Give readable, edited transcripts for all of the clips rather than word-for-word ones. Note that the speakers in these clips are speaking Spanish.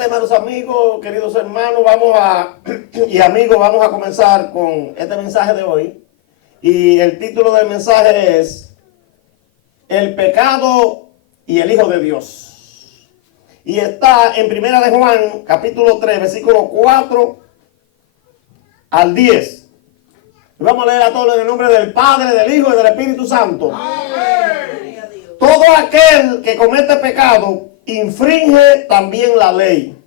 Hermanos amigos, queridos hermanos, vamos a comenzar con este mensaje de hoy. Y el título del mensaje es El pecado y el Hijo de Dios. Y está en Primera de Juan, capítulo 3, versículo 4 al 10. Y vamos a leer a todos en el nombre del Padre, del Hijo y del Espíritu Santo. Amén. Todo aquel que comete pecado infringe también la ley,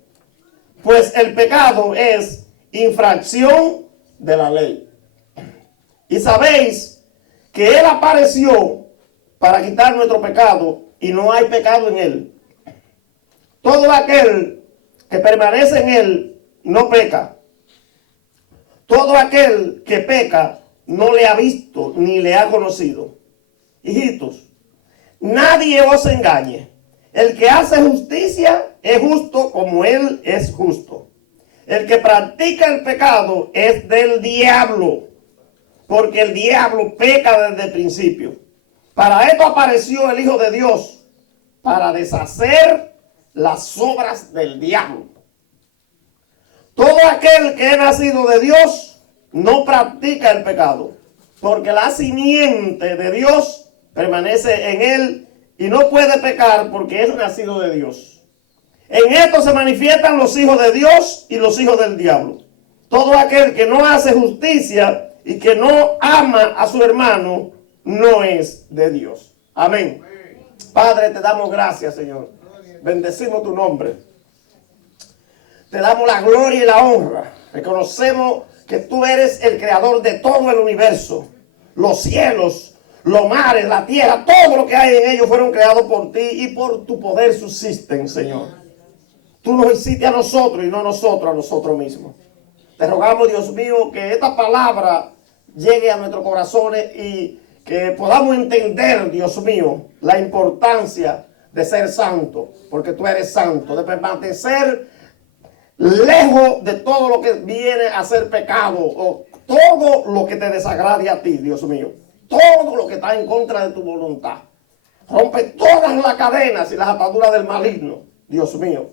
pues el pecado es infracción de la ley. Y sabéis que Él apareció para quitar nuestro pecado y no hay pecado en Él. Todo aquel que permanece en Él no peca. Todo aquel que peca no le ha visto ni le ha conocido. Hijitos, nadie os engañe. El que hace justicia es justo como Él es justo. El que practica el pecado es del diablo, porque el diablo peca desde el principio. Para esto apareció el Hijo de Dios, para deshacer las obras del diablo. Todo aquel que es nacido de Dios no practica el pecado, porque la simiente de Dios permanece en él y no puede pecar porque es nacido de Dios. En esto se manifiestan los hijos de Dios y los hijos del diablo. Todo aquel que no hace justicia y que no ama a su hermano no es de Dios. Amén. Padre, te damos gracias, Señor. Bendecimos tu nombre. Te damos la gloria y la honra. Reconocemos que tú eres el creador de todo el universo. Los cielos, los mares, la tierra, todo lo que hay en ellos fueron creados por ti y por tu poder subsisten, Señor. Tú nos hiciste a nosotros y no nosotros a nosotros mismos. Te rogamos, Dios mío, que esta palabra llegue a nuestros corazones y que podamos entender, Dios mío, la importancia de ser santo, porque tú eres santo, de permanecer lejos de todo lo que viene a ser pecado o todo lo que te desagrade a ti, Dios mío. Todo lo que está en contra de tu voluntad. Rompe todas las cadenas y las ataduras del maligno, Dios mío.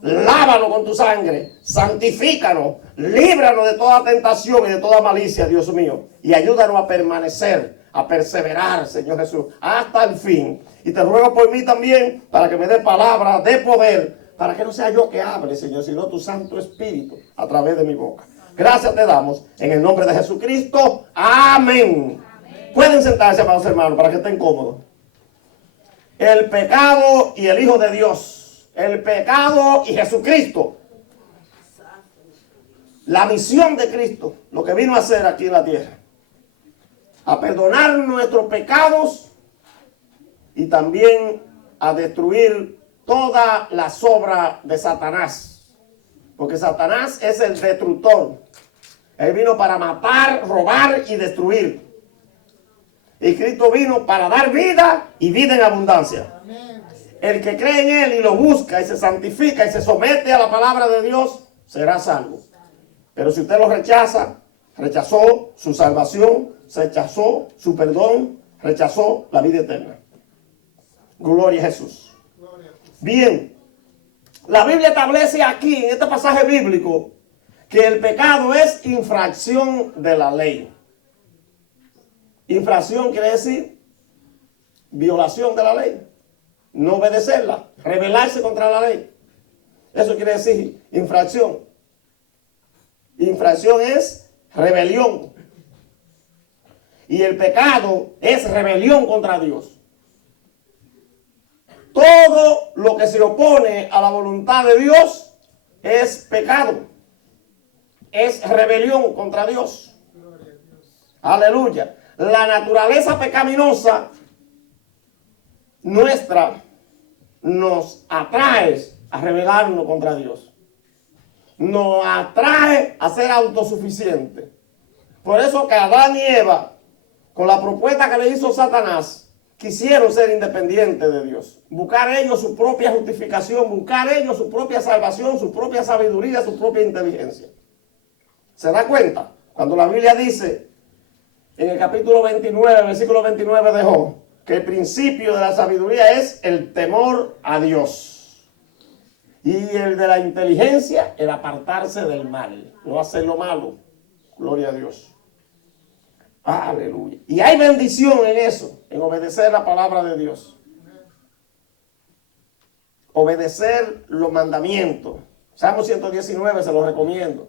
Lávanos con tu sangre, santifícanos, líbranos de toda tentación y de toda malicia, Dios mío. Y ayúdanos a permanecer, a perseverar, Señor Jesús, hasta el fin. Y te ruego por mí también, para que me dé palabra de poder, para que no sea yo que hable, Señor, sino tu Santo Espíritu a través de mi boca. Gracias te damos, en el nombre de Jesucristo. Amén. Pueden sentarse, amados hermanos, para que estén cómodos. El pecado y el Hijo de Dios. El pecado y Jesucristo. La misión de Cristo, lo que vino a hacer aquí en la tierra. A perdonar nuestros pecados y también a destruir todas las obras de Satanás. Porque Satanás es el destructor. Él vino para matar, robar y destruir. Y Cristo vino para dar vida y vida en abundancia. Amén. El que cree en Él y lo busca y se santifica y se somete a la palabra de Dios, será salvo. Pero si usted lo rechaza, rechazó su salvación, rechazó su perdón, rechazó la vida eterna. Gloria a Jesús. Bien, la Biblia establece aquí, en este pasaje bíblico, que el pecado es infracción de la ley. Infracción quiere decir violación de la ley, no obedecerla, rebelarse contra la ley. Eso quiere decir infracción. Infracción es rebelión. Y el pecado es rebelión contra Dios. Todo lo que se opone a la voluntad de Dios es pecado. Es rebelión contra Dios. Aleluya. La naturaleza pecaminosa nuestra nos atrae a rebelarnos contra Dios. Nos atrae a ser autosuficientes. Por eso que Adán y Eva, con la propuesta que le hizo Satanás, quisieron ser independientes de Dios. Buscar ellos su propia justificación, buscar ellos su propia salvación, su propia sabiduría, su propia inteligencia. ¿Se da cuenta? Cuando la Biblia dice en el capítulo 29, versículo 29 de Job, que el principio de la sabiduría es el temor a Dios. Y el de la inteligencia, el apartarse del mal, no hacer lo malo. Gloria a Dios. Aleluya. Y hay bendición en eso, en obedecer la palabra de Dios. Obedecer los mandamientos. Salmo 119 se lo recomiendo.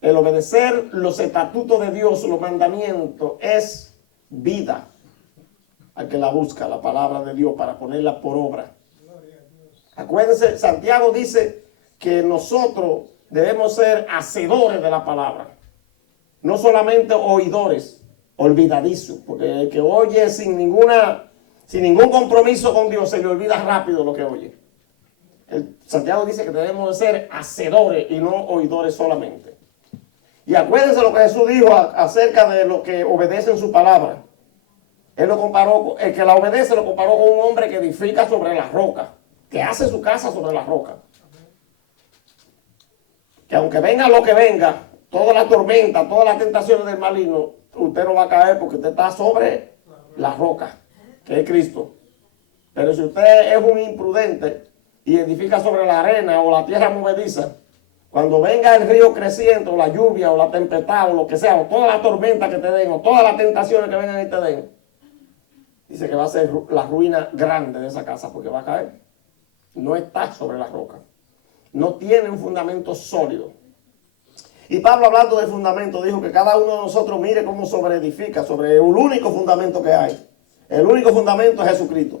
El obedecer los estatutos de Dios, los mandamientos, es vida al que la busca, la palabra de Dios, para ponerla por obra. Acuérdense, Santiago dice que nosotros debemos ser hacedores de la palabra, no solamente oidores, olvidadizos, porque el que oye sin ningún compromiso con Dios se le olvida rápido lo que oye. Santiago dice que debemos ser hacedores y no oidores solamente. Y acuérdense lo que Jesús dijo acerca de los que obedecen su palabra. Él lo comparó, el que la obedece lo comparó con un hombre que edifica sobre la roca, que hace su casa sobre la roca. Que aunque venga lo que venga, toda la tormenta, todas las tentaciones del maligno, usted no va a caer porque usted está sobre la roca, que es Cristo. Pero si usted es un imprudente y edifica sobre la arena o la tierra movediza, cuando venga el río creciente, o la lluvia, o la tempestad, o lo que sea, o toda la tormenta que te den, o todas las tentaciones que vengan y te den, dice que va a ser la ruina grande de esa casa, porque va a caer. No está sobre la roca. No tiene un fundamento sólido. Y Pablo, hablando del fundamento, dijo que cada uno de nosotros mire cómo sobreedifica sobre el único fundamento que hay. El único fundamento es Jesucristo.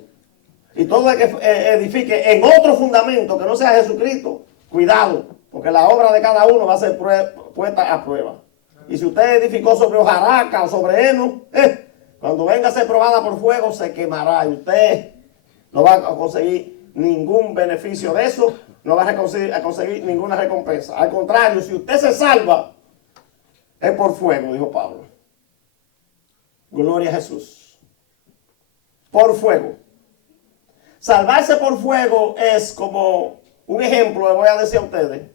Y todo el que edifique en otro fundamento que no sea Jesucristo, cuidado, porque la obra de cada uno va a ser puesta a prueba. Y si usted edificó sobre hojarasca o sobre heno, cuando venga a ser probada por fuego, se quemará. Y usted no va a conseguir ningún beneficio de eso, no va a conseguir ninguna recompensa. Al contrario, si usted se salva, es por fuego, dijo Pablo. Gloria a Jesús. Por fuego. Salvarse por fuego es como un ejemplo, le voy a decir a ustedes.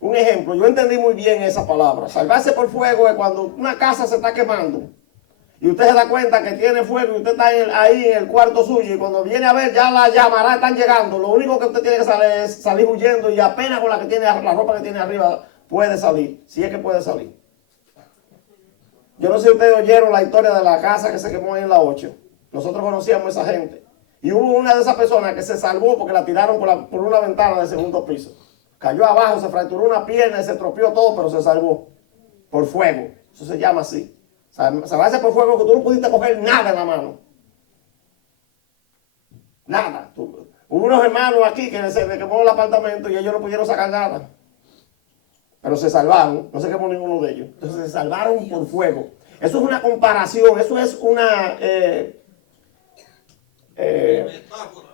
Un ejemplo, yo entendí muy bien esa palabra. Salvarse por fuego es cuando una casa se está quemando y usted se da cuenta que tiene fuego y usted está ahí en el cuarto suyo y cuando viene a ver ya las llamadas están llegando. Lo único que usted tiene que hacer es salir huyendo y apenas con la ropa que tiene arriba puede salir, si es que puede salir. Yo no sé si ustedes oyeron la historia de la casa que se quemó ahí en la 8. Nosotros conocíamos a esa gente. Y hubo una de esas personas que se salvó porque la tiraron por una ventana del segundo piso. Cayó abajo, se fracturó una pierna y se estropeó todo, pero se salvó. Por fuego. Eso se llama así. Salvarse por fuego que tú no pudiste coger nada en la mano. Nada. Hubo unos hermanos aquí que se le quemó el apartamento y ellos no pudieron sacar nada. Pero se salvaron. No se quemó ninguno de ellos. Entonces se salvaron por fuego. Eso es una comparación. Eso es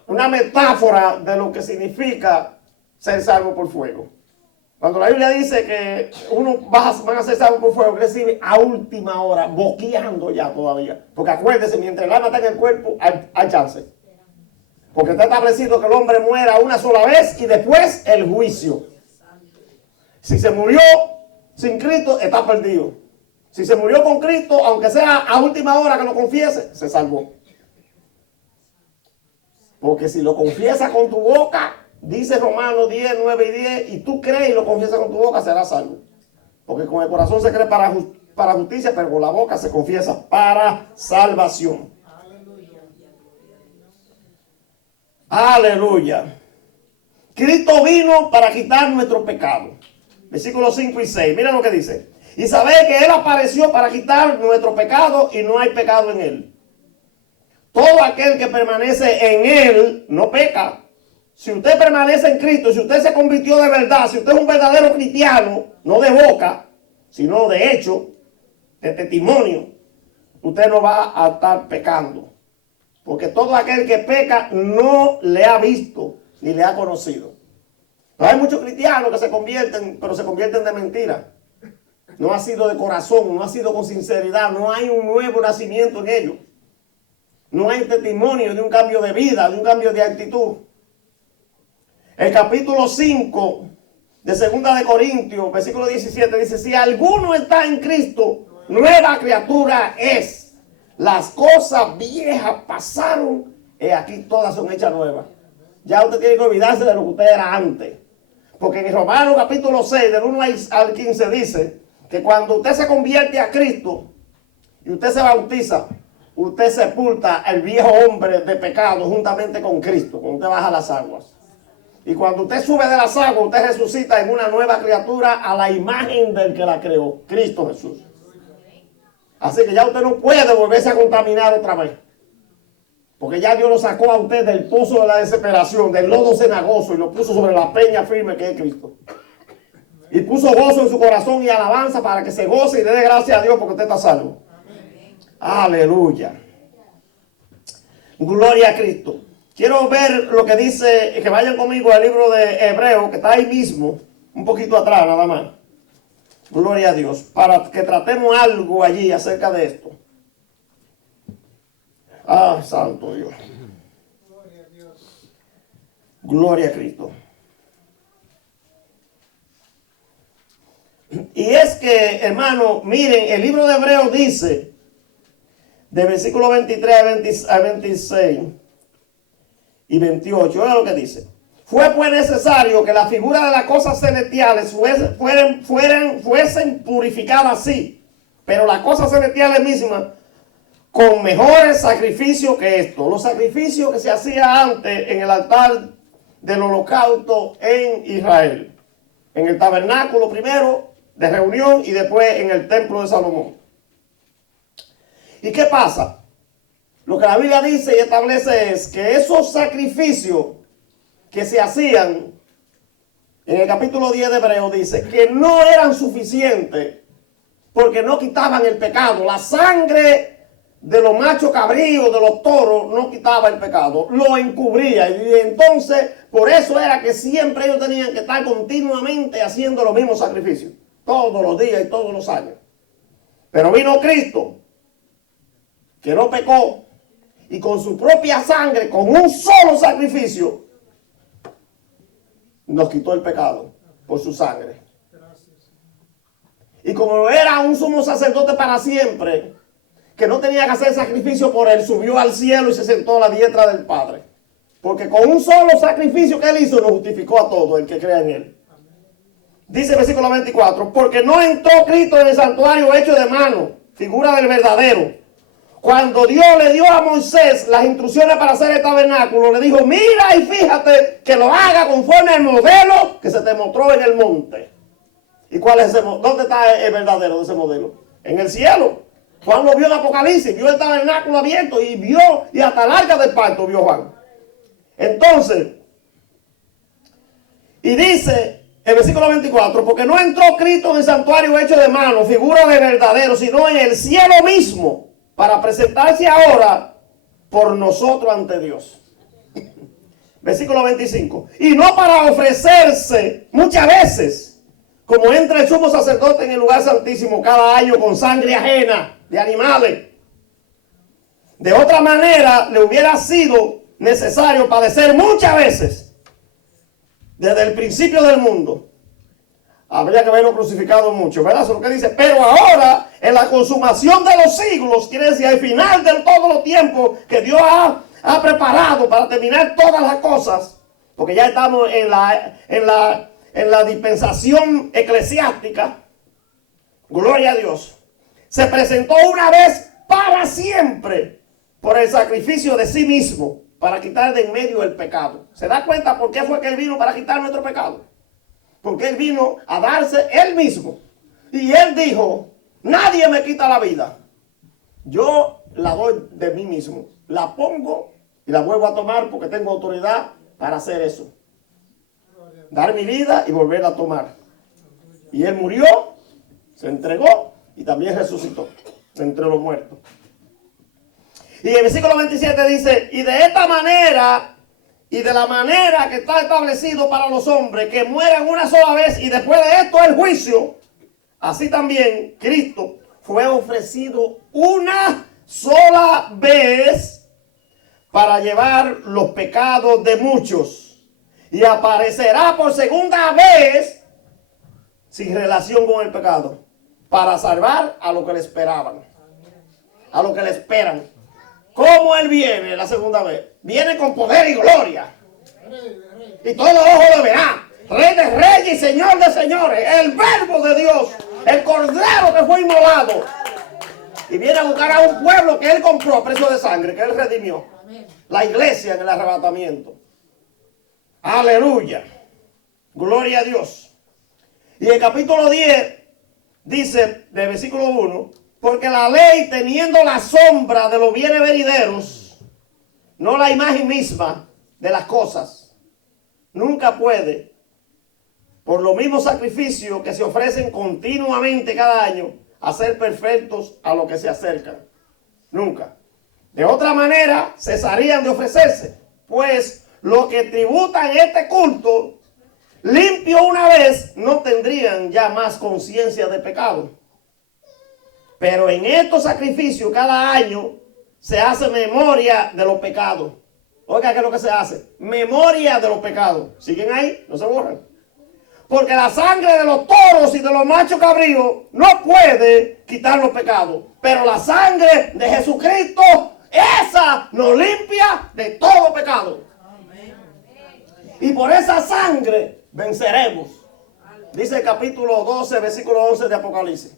una metáfora de lo que significa ser salvo por fuego. Cuando la Biblia dice que van a ser salvos por fuego, quiere decir a última hora, boqueando ya todavía. Porque acuérdese, mientras el alma está en el cuerpo, hay chance. Porque está establecido que el hombre muera una sola vez y después el juicio. Si se murió sin Cristo, está perdido. Si se murió con Cristo, aunque sea a última hora que lo confiese, se salvó. Porque si lo confiesas con tu boca, dice Romanos 10, 9 y 10, y tú crees y lo confiesas con tu boca, serás salvo. Porque con el corazón se cree para justicia, pero con la boca se confiesa para salvación. Aleluya. Cristo vino para quitar nuestro pecado. Versículos 5 y 6. Mira lo que dice. Y sabéis que Él apareció para quitar nuestro pecado y no hay pecado en Él. Todo aquel que permanece en Él no peca. Si usted permanece en Cristo, si usted se convirtió de verdad, si usted es un verdadero cristiano, no de boca, sino de hecho, de testimonio, usted no va a estar pecando. Porque todo aquel que peca no le ha visto ni le ha conocido. Pero hay muchos cristianos que se convierten, pero se convierten de mentira. No ha sido de corazón, no ha sido con sinceridad, no hay un nuevo nacimiento en ellos. No hay testimonio de un cambio de vida, de un cambio de actitud. El capítulo 5 de 2 de Corintios, versículo 17, dice, si alguno está en Cristo, nueva criatura es. Las cosas viejas pasaron y aquí todas son hechas nuevas. Ya usted tiene que olvidarse de lo que usted era antes. Porque en Romanos capítulo 6, del 1 al 15 dice que cuando usted se convierte a Cristo y usted se bautiza, usted sepulta el viejo hombre de pecado juntamente con Cristo, cuando usted baja las aguas. Y cuando usted sube de las aguas, usted resucita en una nueva criatura a la imagen del que la creó, Cristo Jesús. Así que ya usted no puede volverse a contaminar otra vez. Porque ya Dios lo sacó a usted del pozo de la desesperación, del lodo cenagoso, y lo puso sobre la peña firme que es Cristo. Y puso gozo en su corazón y alabanza para que se goce y dé gracias a Dios porque usted está salvo. Aleluya. Gloria a Cristo. Quiero ver lo que dice, que vayan conmigo al libro de Hebreo, que está ahí mismo, un poquito atrás nada más. Gloria a Dios. Para que tratemos algo allí acerca de esto. Ah, santo Dios. Gloria a Cristo. Y es que, hermano, miren, el libro de Hebreo dice, de versículo 23 a 26 y 28, oiga lo que dice. Fue pues necesario que la figura de las cosas celestiales fuesen purificadas así, pero las cosas celestiales mismas con mejores sacrificios que esto. Los sacrificios que se hacían antes en el altar del holocausto en Israel. En el tabernáculo primero de reunión y después en el templo de Salomón. ¿Y qué pasa? Lo que la Biblia dice y establece es que esos sacrificios que se hacían en el capítulo 10 de Hebreo dice que no eran suficientes porque no quitaban el pecado. La sangre de los machos cabríos, de los toros, no quitaba el pecado, lo encubría. Y entonces, por eso era que siempre ellos tenían que estar continuamente haciendo los mismos sacrificios, todos los días y todos los años. Pero vino Cristo, que no pecó, y con su propia sangre, con un solo sacrificio, nos quitó el pecado por su sangre. Y como era un sumo sacerdote para siempre, que no tenía que hacer sacrificio por él, subió al cielo y se sentó a la diestra del Padre. Porque con un solo sacrificio que él hizo, nos justificó a todo el que crea en él. Dice el versículo 24, porque no entró Cristo en el santuario hecho de mano, figura del verdadero. Cuando Dios le dio a Moisés las instrucciones para hacer el tabernáculo, le dijo, mira y fíjate que lo haga conforme al modelo que se te mostró en el monte. ¿Y cuál es ese modelo? ¿Dónde está el verdadero de ese modelo? En el cielo. Juan lo vio en Apocalipsis, vio el tabernáculo abierto y vio, y hasta el arca del pacto vio Juan. Entonces, y dice el versículo 24, porque no entró Cristo en el santuario hecho de mano, figura de verdadero, sino en el cielo mismo, para presentarse ahora por nosotros ante Dios. Versículo 25, y no para ofrecerse muchas veces, como entra el sumo sacerdote en el lugar santísimo cada año con sangre ajena de animales. De otra manera, le hubiera sido necesario padecer muchas veces desde el principio del mundo. Habría que verlo crucificado mucho, ¿verdad? Eso es lo que dice. Pero ahora, en la consumación de los siglos, quiere decir, al final de todos los tiempos que Dios ha preparado para terminar todas las cosas, porque ya estamos en la dispensación eclesiástica, gloria a Dios, se presentó una vez para siempre por el sacrificio de sí mismo para quitar de en medio el pecado. ¿Se da cuenta por qué fue que Él vino para quitar nuestro pecado? Porque Él vino a darse Él mismo. Y Él dijo, nadie me quita la vida. Yo la doy de mí mismo. La pongo y la vuelvo a tomar porque tengo autoridad para hacer eso. Dar mi vida y volver a tomar. Y Él murió, se entregó y también resucitó entre los muertos. Y el versículo 27 dice, y de esta manera y de la manera que está establecido para los hombres, que mueran una sola vez y después de esto el juicio, así también Cristo fue ofrecido una sola vez para llevar los pecados de muchos, y aparecerá por segunda vez sin relación con el pecado, para salvar a los que le esperaban, a los que le esperan. ¿Cómo Él viene la segunda vez? Viene con poder y gloria. Y todo ojo lo verá. Rey de reyes y Señor de señores. El verbo de Dios. El cordero que fue inmolado. Y viene a buscar a un pueblo que Él compró a precio de sangre, que Él redimió. La iglesia en el arrebatamiento. Aleluya. Gloria a Dios. Y el capítulo 10 dice, de versículo 1, porque la ley, teniendo la sombra de los bienes venideros, no la imagen misma de las cosas, nunca puede, por los mismos sacrificios que se ofrecen continuamente cada año, hacer perfectos a los que se acercan. Nunca. De otra manera, cesarían de ofrecerse, pues los que tributan este culto, limpio una vez, no tendrían ya más conciencia de pecado. Pero en estos sacrificios cada año se hace memoria de los pecados. Oiga, ¿qué es lo que se hace? Memoria de los pecados. ¿Siguen ahí? No se borran. Porque la sangre de los toros y de los machos cabríos no puede quitar los pecados. Pero la sangre de Jesucristo, esa nos limpia de todo pecado. Y por esa sangre venceremos. Dice el capítulo 12, versículo 11 de Apocalipsis.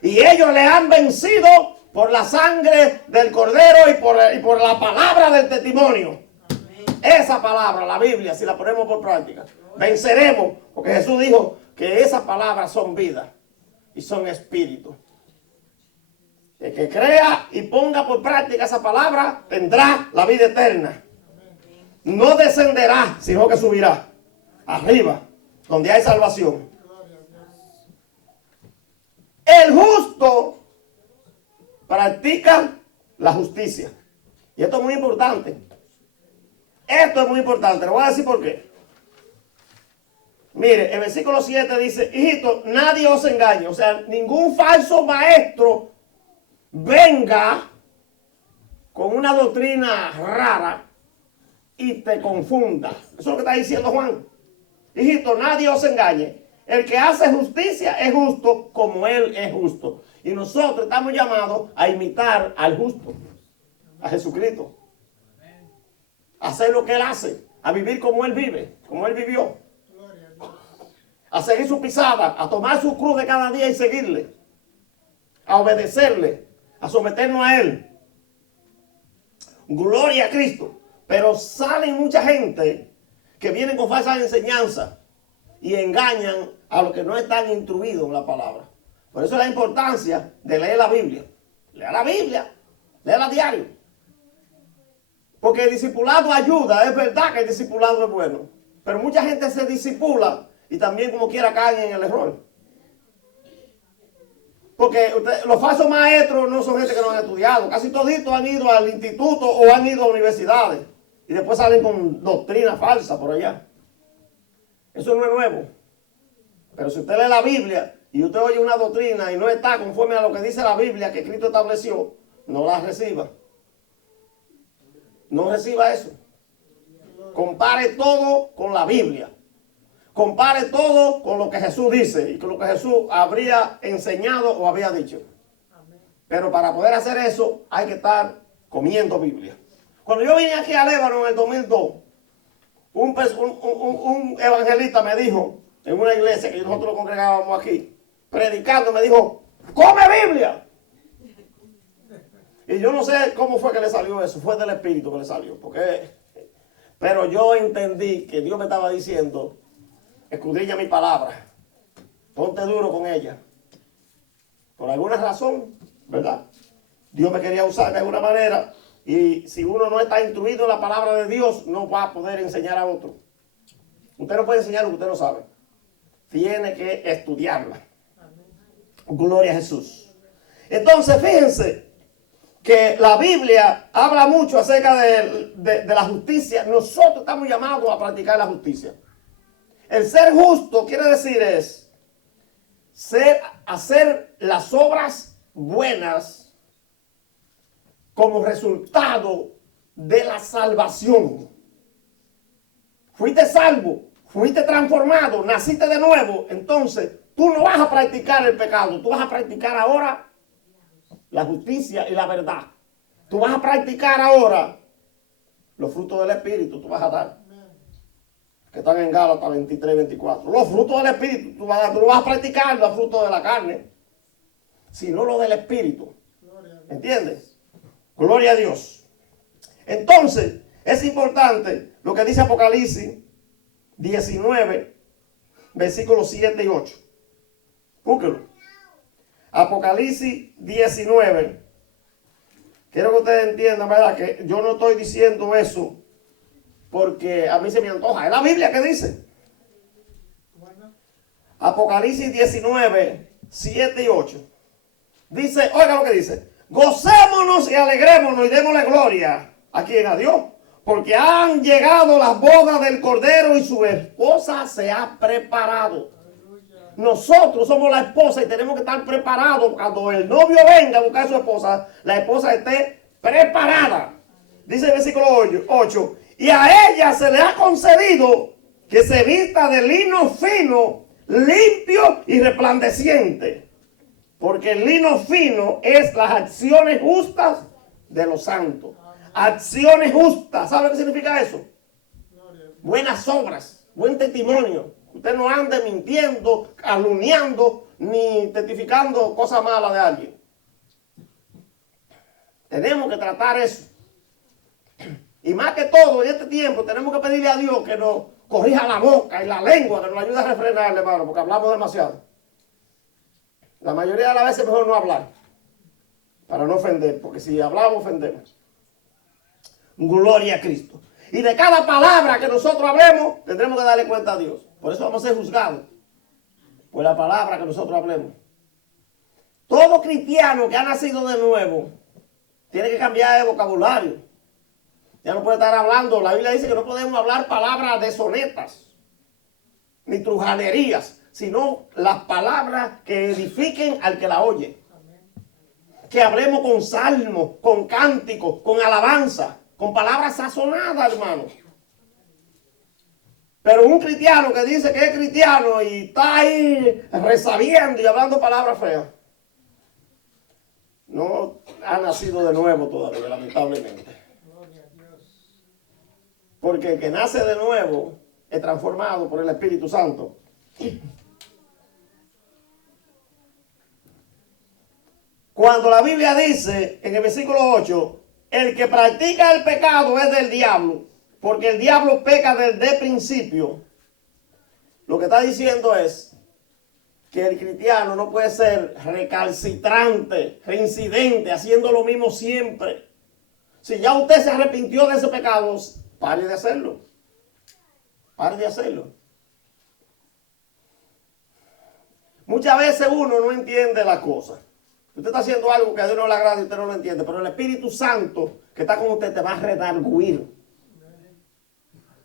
Y ellos le han vencido por la sangre del Cordero y por la palabra del testimonio. Esa palabra, la Biblia, si la ponemos por práctica, venceremos. Porque Jesús dijo que esas palabras son vida y son espíritu. El que crea y ponga por práctica esa palabra tendrá la vida eterna. No descenderá, sino que subirá arriba, donde hay salvación. El justo practica la justicia. Y esto es muy importante. Esto es muy importante. Le voy a decir por qué. Mire, el versículo 7 dice, hijito, nadie os engañe. O sea, ningún falso maestro venga con una doctrina rara y te confunda. Eso es lo que está diciendo Juan. Hijito, nadie os engañe. El que hace justicia es justo como Él es justo. Y nosotros estamos llamados a imitar al justo, a Jesucristo. A hacer lo que Él hace, a vivir como Él vive, como Él vivió. A seguir su pisada, a tomar su cruz de cada día y seguirle. A obedecerle, a someternos a Él. Gloria a Cristo. Pero salen mucha gente que vienen con falsas enseñanzas y engañan a los que no están instruidos en la palabra. Por eso la importancia de leer la Biblia. Lea la Biblia, léela a diario. Porque el discipulado ayuda, es verdad que el discipulado es bueno. Pero mucha gente se discipula y también como quiera caen en el error. Porque los falsos maestros no son gente que no han estudiado. Casi toditos han ido al instituto o han ido a universidades. Y después salen con doctrina falsa por allá. Eso no es nuevo. Pero si usted lee la Biblia y usted oye una doctrina y no está conforme a lo que dice la Biblia que Cristo estableció, no la reciba. No reciba eso. Compare todo con la Biblia. Compare todo con lo que Jesús dice y con lo que Jesús habría enseñado o había dicho. Pero para poder hacer eso hay que estar comiendo Biblia. Cuando yo vine aquí a Líbano en el 2002, un evangelista me dijo, en una iglesia que nosotros congregábamos aquí, predicando, me dijo, ¡come Biblia! Y yo no sé cómo fue que le salió eso, fue del Espíritu que le salió. Pero yo entendí que Dios me estaba diciendo, escudriña mi palabra, ponte duro con ella. Por alguna razón, ¿verdad? Dios me quería usar de alguna manera. Y si uno no está instruido en la palabra de Dios, no va a poder enseñar a otro. Usted no puede enseñar lo que usted no sabe. Tiene que estudiarla. Gloria a Jesús. Entonces, fíjense que la Biblia habla mucho acerca de la justicia. Nosotros estamos llamados a practicar la justicia. El ser justo quiere decir hacer las obras buenas como resultado de la salvación. Fuiste salvo, fuiste transformado, naciste de nuevo. Entonces, tú no vas a practicar el pecado. Tú vas a practicar ahora la justicia y la verdad. Tú vas a practicar ahora los frutos del Espíritu. Tú vas a dar. que están en Gálatas 23 y 24. Los frutos del Espíritu, tú no vas a practicar los frutos de la carne, sino los del Espíritu. ¿Entiendes? Gloria a Dios. Entonces, es importante lo que dice Apocalipsis 19, versículos 7 y 8. Búsquelo. Apocalipsis 19. Quiero que ustedes entiendan, ¿verdad? Que yo no estoy diciendo eso porque a mí se me antoja. Es la Biblia que dice. Apocalipsis 19, 7 y 8. Dice, oiga lo que dice. Gocémonos y alegrémonos y démosle gloria. ¿A quién? A Dios. Porque han llegado las bodas del Cordero y su esposa se ha preparado. Nosotros somos la esposa y tenemos que estar preparados. Cuando el novio venga a buscar a su esposa, la esposa esté preparada. Dice el versículo 8. Y a ella se le ha concedido que se vista de lino fino, limpio y resplandeciente. Porque el lino fino es las acciones justas de los santos. Acciones justas. ¿Sabe qué significa eso? Buenas obras, buen testimonio. Usted no ande mintiendo, calumniando, ni testificando cosas malas de alguien. Tenemos que tratar eso. Y más que todo, en este tiempo, tenemos que pedirle a Dios que nos corrija la boca y la lengua, que nos ayude a refrenar, hermano, porque hablamos demasiado. La mayoría de las veces es mejor no hablar, para no ofender, porque si hablamos, ofendemos. Gloria a Cristo. Y de cada palabra que nosotros hablemos, tendremos que darle cuenta a Dios. Por eso vamos a ser juzgados por la palabra que nosotros hablemos. Todo cristiano que ha nacido de nuevo tiene que cambiar de vocabulario. Ya no puede estar hablando. La Biblia dice que no podemos hablar palabras deshonestas ni trujanerías, sino las palabras que edifiquen al que la oye. Que hablemos con salmos, con cánticos, con alabanza, con palabras sazonadas, hermano. Pero un cristiano que dice que es cristiano y está ahí resabiendo y hablando palabras feas, no ha nacido de nuevo todavía, lamentablemente. Porque el que nace de nuevo es transformado por el Espíritu Santo. Cuando la Biblia dice en el versículo 8, el que practica el pecado es del diablo, porque el diablo peca desde el principio. Lo que está diciendo es que el cristiano no puede ser recalcitrante, reincidente, haciendo lo mismo siempre. Si ya usted se arrepintió de ese pecado, pare de hacerlo. Pare de hacerlo. Muchas veces uno no entiende las cosas. Usted está haciendo algo que a Dios no le agrada y usted no lo entiende, pero el Espíritu Santo que está con usted te va a redarguir.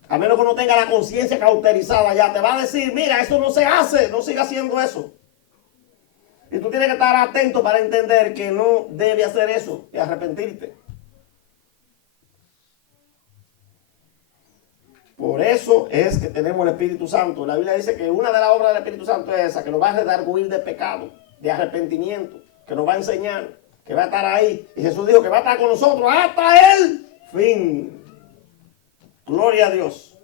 A menos que no tenga la conciencia cauterizada ya, te va a decir, mira, eso no se hace, no siga haciendo eso. Y tú tienes que estar atento para entender que no debe hacer eso y arrepentirte. Por eso es que tenemos el Espíritu Santo. La Biblia dice que una de las obras del Espíritu Santo es esa, que nos va a redarguir de pecado, de arrepentimiento, que nos va a enseñar, que va a estar ahí. Y Jesús dijo que va a estar con nosotros hasta el fin. Gloria a Dios.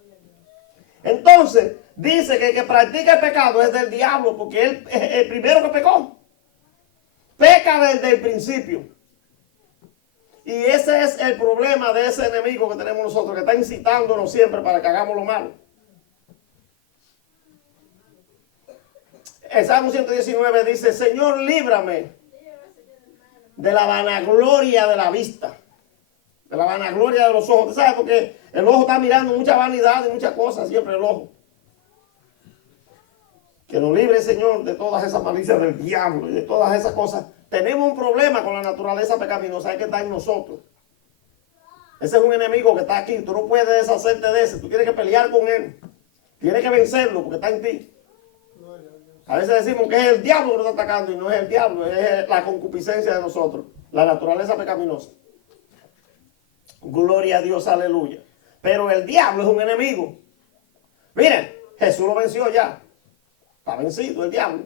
Entonces, dice que el que practica el pecado es del diablo, porque él es el primero que pecó. Peca desde el principio. Y ese es el problema de ese enemigo que tenemos nosotros, que está incitándonos siempre para que hagamos lo malo. El Salmo 119 dice, Señor, líbrame de la vanagloria de la vista, de la vanagloria de los ojos. ¿Usted sabe? Porque el ojo está mirando mucha vanidad y muchas cosas, siempre el ojo. Que nos libre, Señor, de todas esas malicias del diablo y de todas esas cosas. Tenemos un problema con la naturaleza pecaminosa, es que está en nosotros. Ese es un enemigo que está aquí, tú no puedes deshacerte de ese, tú tienes que pelear con él. Tienes que vencerlo porque está en ti. A veces decimos que es el diablo que nos está atacando y no es el diablo, es la concupiscencia de nosotros, la naturaleza pecaminosa. Gloria a Dios, aleluya. Pero el diablo es un enemigo. Miren, Jesús lo venció ya. Está vencido el diablo.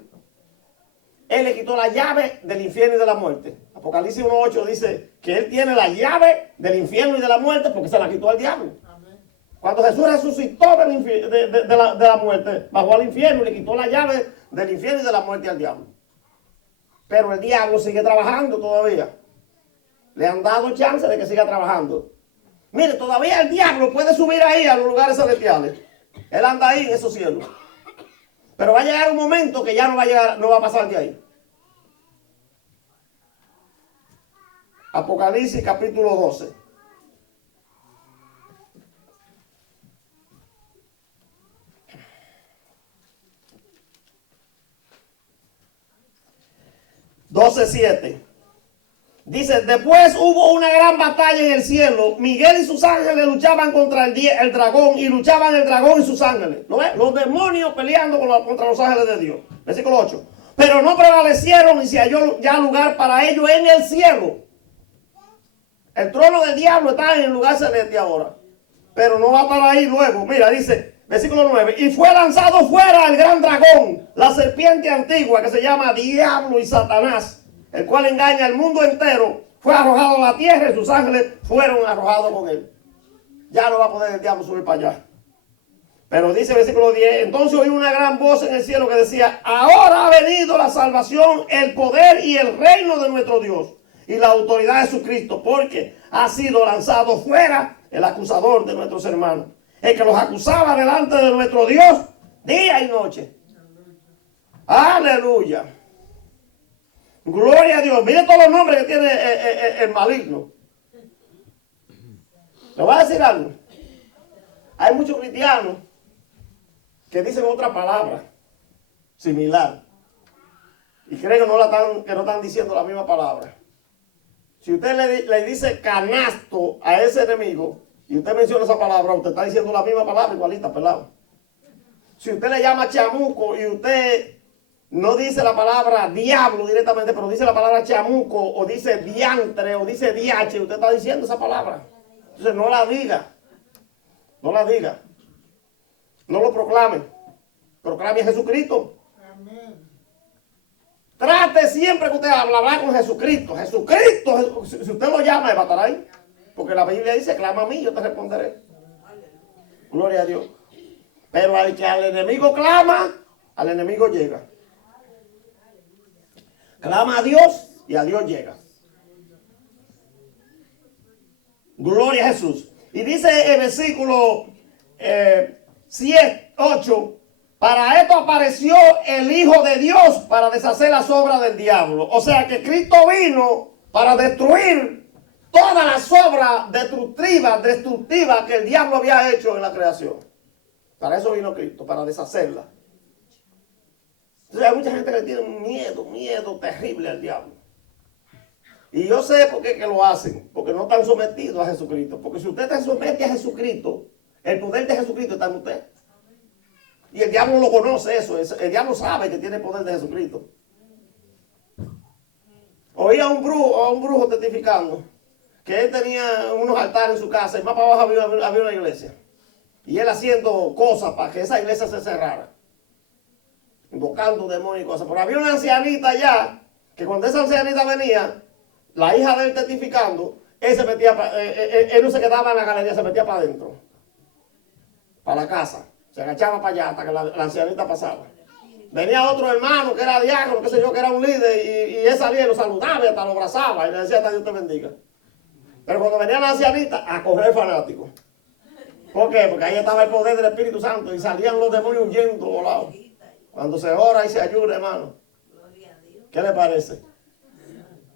Él le quitó la llave del infierno y de la muerte. Apocalipsis 1:8 dice que él tiene la llave del infierno y de la muerte porque se la quitó al diablo. Amén. Cuando Jesús resucitó de la muerte, bajó al infierno y le quitó la llave del infierno y de la muerte al diablo. Pero el diablo sigue trabajando todavía. Le han dado chance de que siga trabajando. Mire, todavía el diablo puede subir ahí a los lugares celestiales. Él anda ahí en esos cielos. Pero va a llegar un momento que ya no va a llegar, no va a pasar de ahí. Apocalipsis capítulo 12. Dice, después hubo una gran batalla en el cielo. Miguel y sus ángeles luchaban contra el dragón, y luchaban el dragón y sus ángeles. ¿Lo ves? Los demonios peleando contra los ángeles de Dios. Versículo 8. Pero no prevalecieron y se halló ya lugar para ellos en el cielo. El trono del diablo está en el lugar celeste ahora. Pero no va a estar ahí luego. Mira, dice, versículo 9. Y fue lanzado fuera el gran dragón, la serpiente antigua que se llama Diablo y Satanás, el cual engaña al mundo entero. Fue arrojado a la tierra y sus ángeles fueron arrojados con él. Ya no va a poder el diablo subir para allá. Pero dice el versículo 10, entonces oí una gran voz en el cielo que decía, ahora ha venido la salvación, el poder y el reino de nuestro Dios y la autoridad de Jesucristo, porque ha sido lanzado fuera el acusador de nuestros hermanos, el que los acusaba delante de nuestro Dios día y noche. Aleluya. Gloria a Dios. Mire todos los nombres que tiene el maligno. Le voy a decir algo. Hay muchos cristianos que dicen otra palabra similar y creen que no están diciendo la misma palabra. Si usted le dice canasto a ese enemigo y usted menciona esa palabra, usted está diciendo la misma palabra igualita, pelado. Si usted le llama chamuco y usted no dice la palabra diablo directamente, pero dice la palabra chamuco, o dice diantre, o dice diache, usted está diciendo esa palabra. Entonces no la diga. No la diga. No lo proclame. Proclame a Jesucristo. Amén. Trate siempre que usted hablar con Jesucristo. Jesucristo, si usted lo llama, él va a estar ahí. Porque la Biblia dice, clama a mí, yo te responderé. Gloria a Dios. Pero al que al enemigo clama, al enemigo llega. Clama a Dios y a Dios llega. Gloria a Jesús. Y dice el versículo 8, para esto apareció el Hijo de Dios para deshacer las obras del diablo. O sea que Cristo vino para destruir todas las obras destructivas que el diablo había hecho en la creación. Para eso vino Cristo, para deshacerla. Entonces hay mucha gente que tiene un miedo terrible al diablo. Y yo sé por qué que lo hacen, porque no están sometidos a Jesucristo. Porque si usted se somete a Jesucristo, el poder de Jesucristo está en usted. Y el diablo lo conoce eso, el diablo sabe que tiene el poder de Jesucristo. Oí a un brujo testificando que él tenía unos altares en su casa y más para abajo había una iglesia. Y él haciendo cosas para que esa iglesia se cerrara. Invocando demonios y cosas. Pero había una ancianita allá, que cuando esa ancianita venía, la hija de él testificando, él no se quedaba en la galería, se metía para adentro. Para la casa. Se agachaba para allá hasta que la ancianita pasaba. Venía otro hermano que era diácono, qué sé yo, que era un líder, y él salía y lo saludaba y hasta lo abrazaba y le decía hasta Dios te bendiga. Pero cuando venía la ancianita, a correr fanático. ¿Por qué? Porque ahí estaba el poder del Espíritu Santo y salían los demonios huyendo volados. Cuando se ora y se ayuda, hermano. ¿Qué le parece?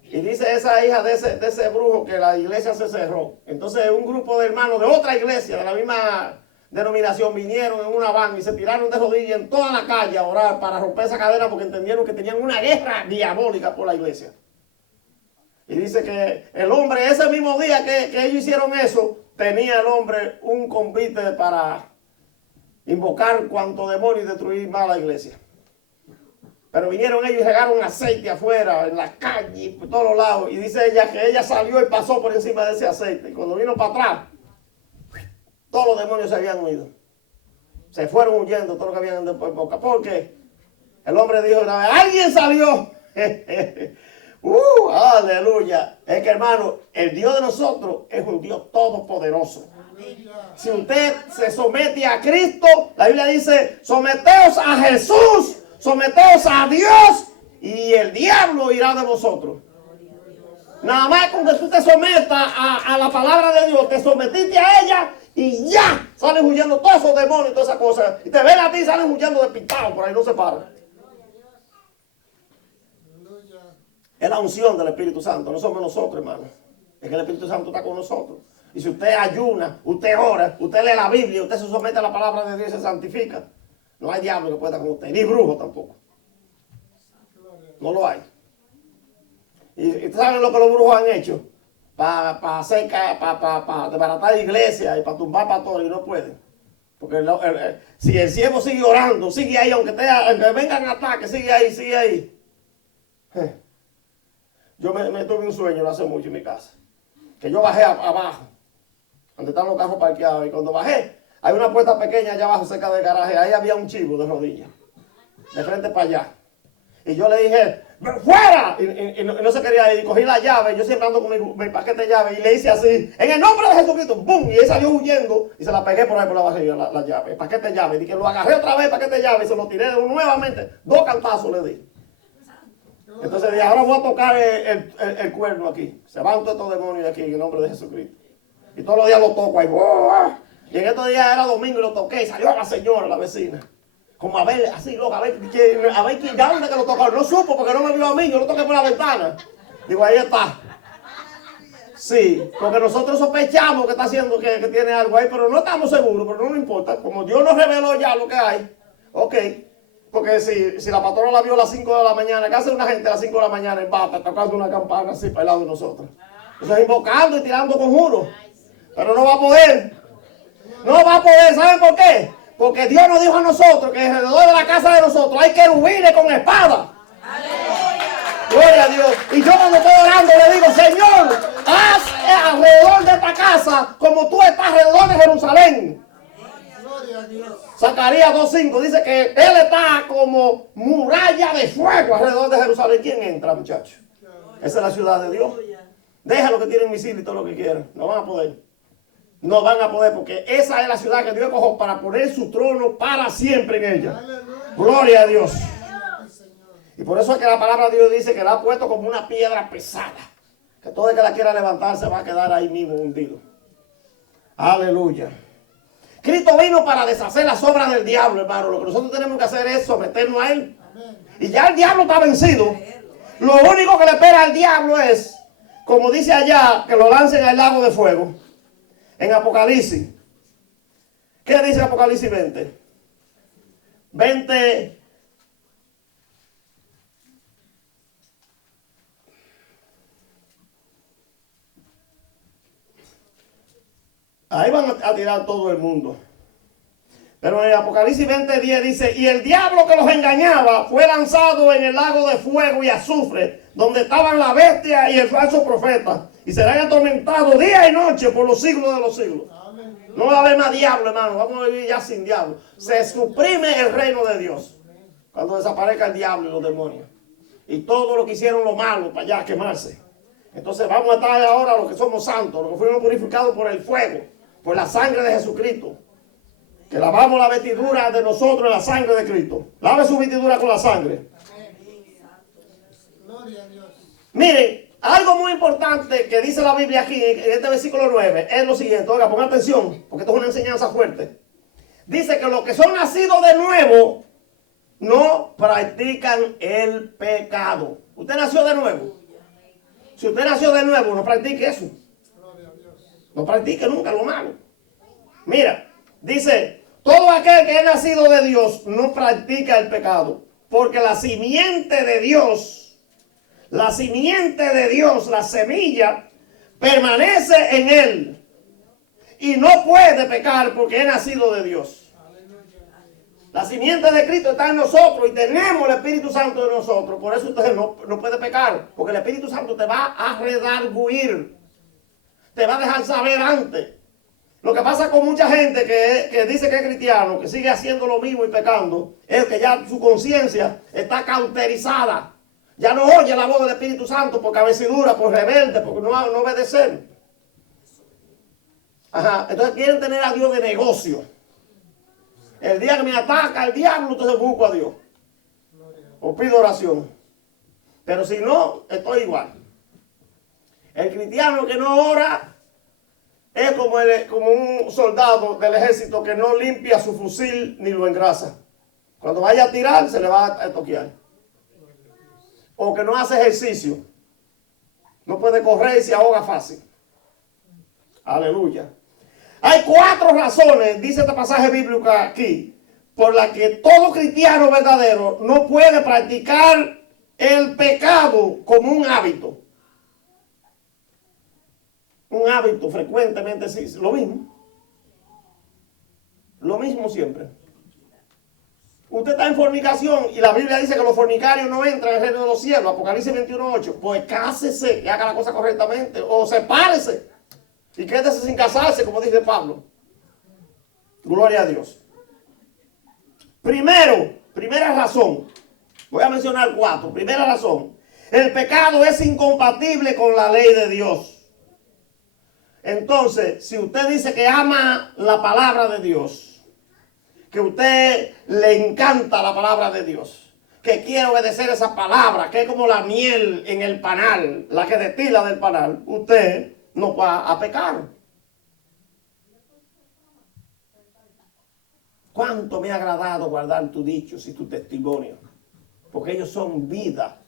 Y dice esa hija de ese brujo que la iglesia se cerró. Entonces un grupo de hermanos de otra iglesia, de la misma denominación, vinieron en una van y se tiraron de rodillas en toda la calle a orar para romper esa cadena porque entendieron que tenían una guerra diabólica por la iglesia. Y dice que el hombre, ese mismo día que ellos hicieron eso, tenía el hombre un convite para invocar cuanto demonio y destruir más la iglesia. Pero vinieron ellos y regaron aceite afuera, en la calle, por todos los lados. Y dice ella que ella salió y pasó por encima de ese aceite. Y cuando vino para atrás, todos los demonios se habían huido. Se fueron huyendo todos los que habían después boca. ¿Por qué? El hombre dijo una vez, ¡alguien salió! ¡Aleluya! Es que hermano, el Dios de nosotros es un Dios todopoderoso. Si usted se somete a Cristo, la Biblia dice, someteos a Jesús, someteos a Dios y el diablo irá de vosotros. Nada más con que tú te sometas a la palabra de Dios, te sometiste a ella y ya salen huyendo todos esos demonios y todas esas cosas. Y te ven a ti y salen huyendo despistados por ahí, no se paran. Es la unción del Espíritu Santo, no somos nosotros, hermano. Es que el Espíritu Santo está con nosotros. Y si usted ayuna, usted ora, usted lee la Biblia, usted se somete a la palabra de Dios y se santifica, no hay diablo que pueda con usted, ni brujo tampoco. No lo hay. ¿Y ustedes saben lo que los brujos han hecho? Para desbaratar iglesias y para tumbar pastores y no pueden. Porque si el siervo sigue orando, sigue ahí, aunque vengan ataques, sigue ahí, sigue ahí. Yo me tuve un sueño hace mucho en mi casa. Que yo bajé abajo, donde están los carros parqueados. Y cuando bajé, hay una puerta pequeña allá abajo cerca del garaje. Ahí había un chivo de rodillas, de frente para allá. Y yo le dije, ¡fuera! Y no se quería ir. Cogí la llave, yo siempre ando con mi paquete de llave. Y le hice así, en el nombre de Jesucristo, ¡bum! Y él salió huyendo y se la pegué por ahí por la barriga, la llave, el paquete de llave. Y que lo agarré otra vez, el paquete de llave, y se lo tiré nuevamente. 2 cantazos le di. Entonces dije, ahora voy a tocar el cuerno aquí. Se van todos estos demonios de aquí en el nombre de Jesucristo. Y todos los días lo toco ahí. Y en estos días era domingo y lo toqué. Y salió la señora, la vecina. Como a ver, así loca, a ver quién, ya dónde que lo tocó. No supo porque no me vio a mí, yo lo toqué por la ventana. Digo, ahí está. Sí, porque nosotros sospechamos que está haciendo, que tiene algo ahí, pero no estamos seguros, pero no nos importa. Como Dios nos reveló ya lo que hay, ok. Porque si la patrona la vio a las 5 de la mañana, ¿qué hace una gente a las 5 de la mañana en bata, tocando una campana así para el lado de nosotros? Eso es invocando y tirando conjuros. Pero no va a poder. No va a poder, ¿saben por qué? Porque Dios nos dijo a nosotros que alrededor de la casa de nosotros hay querubines con espada. Gloria a Dios. Y yo cuando estoy orando le digo, Señor, haz alrededor de esta casa como tú estás alrededor de Jerusalén. Zacarías 2:5 dice que Él está como muralla de fuego alrededor de Jerusalén. ¿Quién entra, muchachos? Esa es la ciudad de Dios. Déjalo que tienen misiles y todo lo que quieran. No van a poder. No van a poder porque esa es la ciudad que Dios escogió para poner su trono para siempre en ella. Gloria a Dios. Y por eso es que la palabra de Dios dice que la ha puesto como una piedra pesada. Que todo el que la quiera levantar se va a quedar ahí mismo hundido. Aleluya. Cristo vino para deshacer las obras del diablo, hermano. Lo que nosotros tenemos que hacer es someternos a Él. Y ya el diablo está vencido. Lo único que le espera al diablo es, como dice allá, que lo lancen al lago de fuego. En Apocalipsis. ¿Qué dice Apocalipsis 20? 20. Ahí van a tirar todo el mundo. Pero en Apocalipsis 20:10 dice, y el diablo que los engañaba fue lanzado en el lago de fuego y azufre, donde estaban la bestia y el falso profeta, y serán atormentados día y noche por los siglos de los siglos. No va a haber más diablo, hermano. Vamos a vivir ya sin diablo. Se suprime el reino de Dios cuando desaparezca el diablo y los demonios. Y todo lo que hicieron lo malo para allá quemarse. Entonces vamos a estar ahora los que somos santos, los que fuimos purificados por el fuego, por la sangre de Jesucristo. Que lavamos la vestidura de nosotros en la sangre de Cristo. Lave su vestidura con la sangre. Miren, algo muy importante que dice la Biblia aquí en este versículo 9 es lo siguiente. Oiga, pongan atención, porque esto es una enseñanza fuerte. Dice que los que son nacidos de nuevo no practican el pecado. Usted nació de nuevo. Si usted nació de nuevo, no practique eso. No practique nunca lo malo. Mira, dice, todo aquel que es nacido de Dios no practica el pecado, porque la simiente de Dios, la semilla, permanece en él y no puede pecar porque es nacido de Dios. La simiente de Cristo está en nosotros y tenemos el Espíritu Santo en nosotros. Por eso usted no puede pecar, porque el Espíritu Santo te va a redarguir, te va a dejar saber antes. Lo que pasa con mucha gente que dice que es cristiano, que sigue haciendo lo mismo y pecando, es que ya su conciencia está cauterizada. Ya no oye la voz del Espíritu Santo por cabecidura, por rebelde, por no obedecer. Ajá, entonces quieren tener a Dios de negocio. El día que me ataca el diablo, entonces busco a Dios. O pido oración. Pero si no, estoy igual. El cristiano que no ora es como un soldado del ejército que no limpia su fusil ni lo engrasa. Cuando vaya a tirar, se le va a toquear. O que no hace ejercicio. No puede correr y se ahoga fácil. Aleluya. Hay 4 razones, dice este pasaje bíblico aquí, por las que todo cristiano verdadero no puede practicar el pecado como un hábito. Un hábito frecuentemente, sí, lo mismo. Lo mismo siempre. Usted está en fornicación y la Biblia dice que los fornicarios no entran en el reino de los cielos. Apocalipsis 21:8. Pues cásese y haga la cosa correctamente. O sepárese y quédese sin casarse, como dice Pablo. Gloria a Dios. Primera razón. Voy a mencionar 4. Primera razón. El pecado es incompatible con la ley de Dios. Entonces, si usted dice que ama la palabra de Dios, que usted le encanta la palabra de Dios, que quiere obedecer esa palabra, que es como la miel en el panal, la que destila del panal, usted no va a pecar. ¿Cuánto me ha agradado guardar tus dichos y tu testimonio? Porque ellos son vida,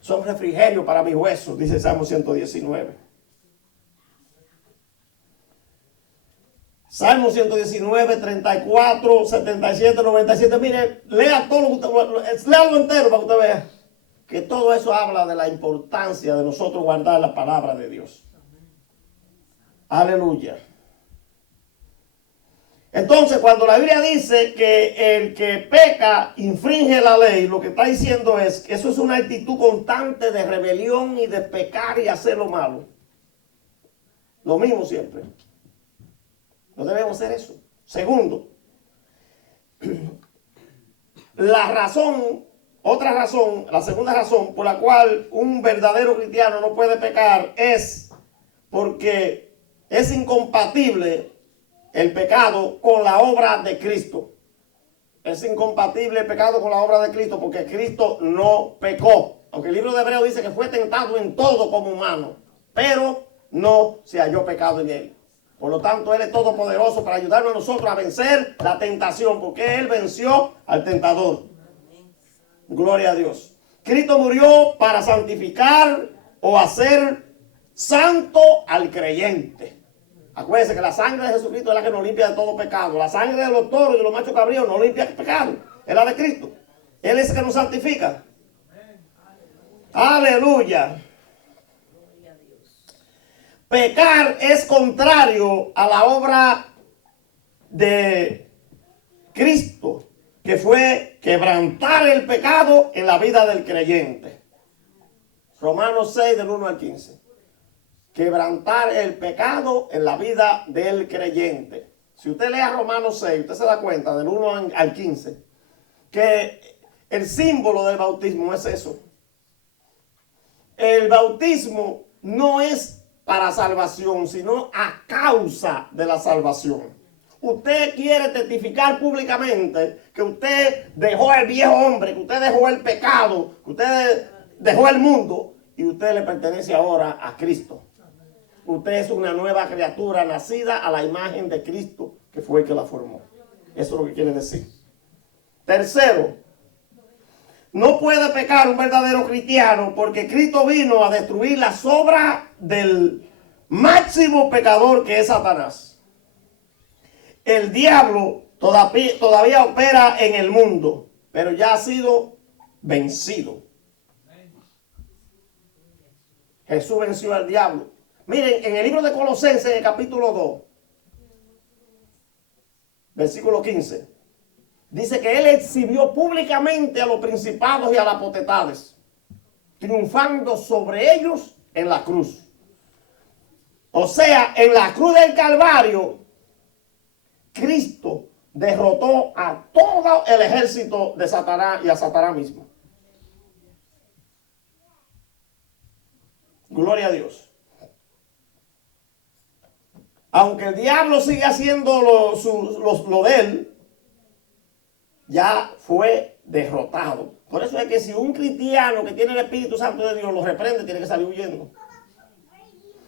son refrigerio para mis huesos, dice Salmo 119. Salmo 119, 34, 77, 97. Mire, lea todo lo que usted, léalo entero para que usted vea que todo eso habla de la importancia de nosotros guardar la palabra de Dios. Aleluya. Entonces, cuando la Biblia dice que el que peca infringe la ley, lo que está diciendo es que eso es una actitud constante de rebelión y de pecar y hacer lo malo. Lo mismo siempre. No debemos hacer eso. Segundo, la segunda razón por la cual un verdadero cristiano no puede pecar es porque es incompatible el pecado con la obra de Cristo. Es incompatible el pecado con la obra de Cristo porque Cristo no pecó. Aunque el libro de Hebreos dice que fue tentado en todo como humano, pero no se halló pecado en él. Por lo tanto, Él es todopoderoso para ayudarnos a nosotros a vencer la tentación, porque Él venció al tentador. Gloria a Dios. Cristo murió para santificar o hacer santo al creyente. Acuérdense que la sangre de Jesucristo es la que nos limpia de todo pecado. La sangre de los toros y de los machos cabríos no limpia el pecado. Es la de Cristo. Él es el que nos santifica. Aleluya. Pecar es contrario a la obra de Cristo, que fue quebrantar el pecado en la vida del creyente. Romanos 6, del 1 al 15. Quebrantar el pecado en la vida del creyente. Si usted lee Romanos 6, usted se da cuenta del 1 al 15, que el símbolo del bautismo es eso. El bautismo no es para salvación, sino a causa de la salvación. Usted quiere testificar públicamente que usted dejó el viejo hombre, que usted dejó el pecado, que usted dejó el mundo y usted le pertenece ahora a Cristo. Usted es una nueva criatura nacida a la imagen de Cristo, que fue el que la formó. Eso es lo que quiere decir. Tercero, no puede pecar un verdadero cristiano porque Cristo vino a destruir las obras del máximo pecador que es Satanás. El diablo todavía opera en el mundo, pero ya ha sido vencido. Jesús venció al diablo. Miren, en el libro de Colosenses, en el capítulo 2, versículo 15. Dice que Él exhibió públicamente a los principados y a las potestades, triunfando sobre ellos en la cruz. O sea, en la cruz del Calvario, Cristo derrotó a todo el ejército de Satanás y a Satanás mismo. Gloria a Dios. aunque el diablo sigue haciendo lo de él, ya fue derrotado. Por eso es que si un cristiano que tiene el Espíritu Santo de Dios lo reprende, tiene que salir huyendo.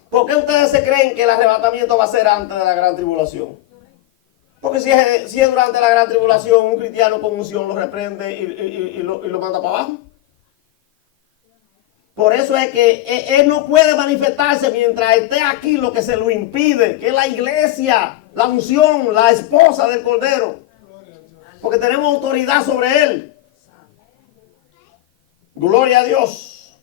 ¿Por qué ustedes se creen que el arrebatamiento va a ser antes de la gran tribulación? Porque si es durante la gran tribulación, un cristiano con unción lo reprende y lo manda para abajo. Por eso es que él no puede manifestarse mientras esté aquí, lo que se lo impide, que es la iglesia, la unción, la esposa del Cordero. Porque tenemos autoridad sobre él. Gloria a Dios.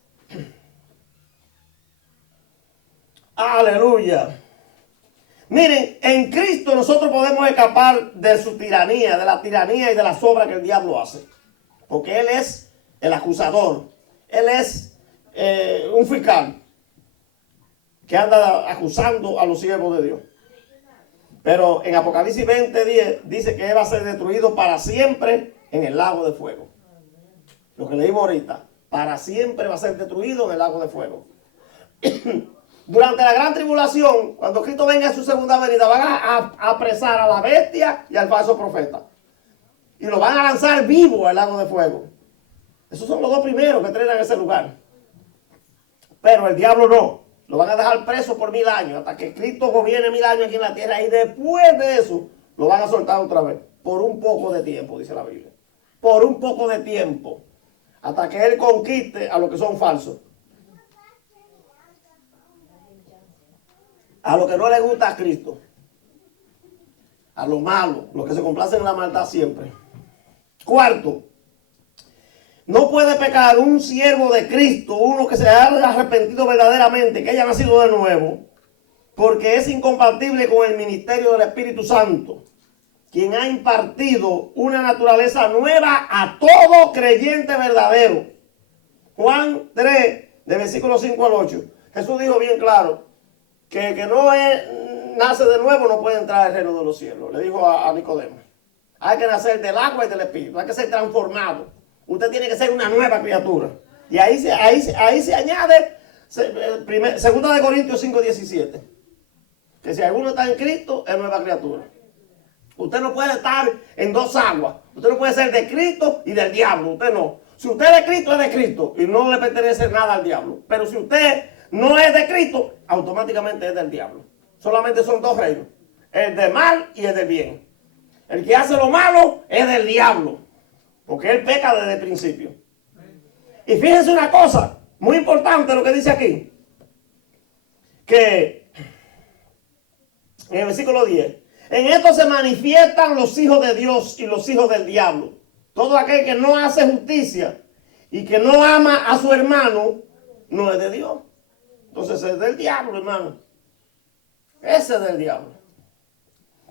Aleluya. Miren, en Cristo nosotros podemos escapar de su tiranía, de la tiranía y de las obras que el diablo hace. Porque él es el acusador. Él es un fiscal que anda acusando a los siervos de Dios. Pero en Apocalipsis 20:10 dice que él va a ser destruido para siempre en el lago de fuego. Lo que leímos ahorita, para siempre va a ser destruido en el lago de fuego. Durante la gran tribulación, cuando Cristo venga en su segunda venida, van a apresar a la bestia y al falso profeta. Y lo van a lanzar vivo al lago de fuego. Esos son los dos primeros que traen en ese lugar. Pero el diablo no. Lo van a dejar preso por 1000 años, hasta que Cristo gobierne 1000 años aquí en la tierra. Y después de eso, lo van a soltar otra vez. Por un poco de tiempo, dice la Biblia. Por un poco de tiempo. Hasta que él conquiste a los que son falsos. A los que no les gusta a Cristo. A los malos, los que se complacen en la maldad siempre. Cuarto, no puede pecar un siervo de Cristo, uno que se haya arrepentido verdaderamente, que haya nacido de nuevo, porque es incompatible con el ministerio del Espíritu Santo, quien ha impartido una naturaleza nueva a todo creyente verdadero. Juan 3, de versículos 5 al 8. Jesús dijo bien claro que el que no nace de nuevo no puede entrar al reino de los cielos. Le dijo a Nicodemo. Hay que nacer del agua y del Espíritu, hay que ser transformado. Usted tiene que ser una nueva criatura. Y ahí se añade 2 Corintios 5:17. Que si alguno está en Cristo, es nueva criatura. Usted no puede estar en dos aguas. Usted no puede ser de Cristo y del diablo. Usted no. Si usted es de Cristo, es de Cristo. Y no le pertenece nada al diablo. Pero si usted no es de Cristo, automáticamente es del diablo. Solamente son dos reinos. El de mal y el de bien. El que hace lo malo es del diablo. Porque él peca desde el principio. Y fíjense una cosa, muy importante lo que dice aquí. Que en el versículo 10. En esto se manifiestan los hijos de Dios y los hijos del diablo. Todo aquel que no hace justicia y que no ama a su hermano, no es de Dios. Entonces es del diablo, hermano. Ese es del diablo.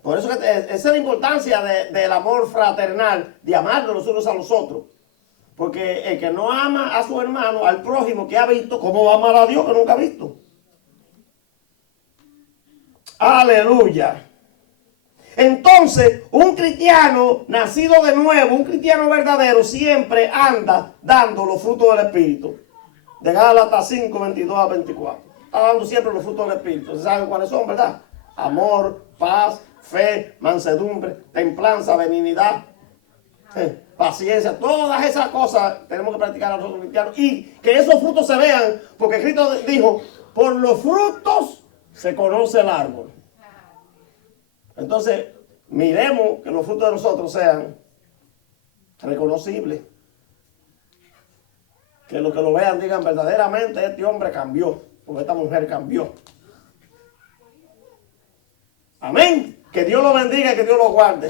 Por eso esa es la importancia del amor fraternal, de amarnos los unos a los otros. Porque el que no ama a su hermano, al prójimo que ha visto, ¿cómo va a amar a Dios que nunca ha visto? Aleluya. Entonces, un cristiano nacido de nuevo, un cristiano verdadero, siempre anda dando los frutos del Espíritu. De Gálatas 5, 22 a 24. Está dando siempre los frutos del Espíritu. ¿Se saben cuáles son, verdad? Amor, paz, fe, mansedumbre, templanza, benignidad, paciencia. Todas esas cosas tenemos que practicar a nosotros cristianos. Y que esos frutos se vean, porque Cristo dijo, por los frutos se conoce el árbol. Entonces, miremos que los frutos de nosotros sean reconocibles. Que los que lo vean digan verdaderamente este hombre cambió, o esta mujer cambió. Amén. Que Dios lo bendiga y que Dios lo guarde.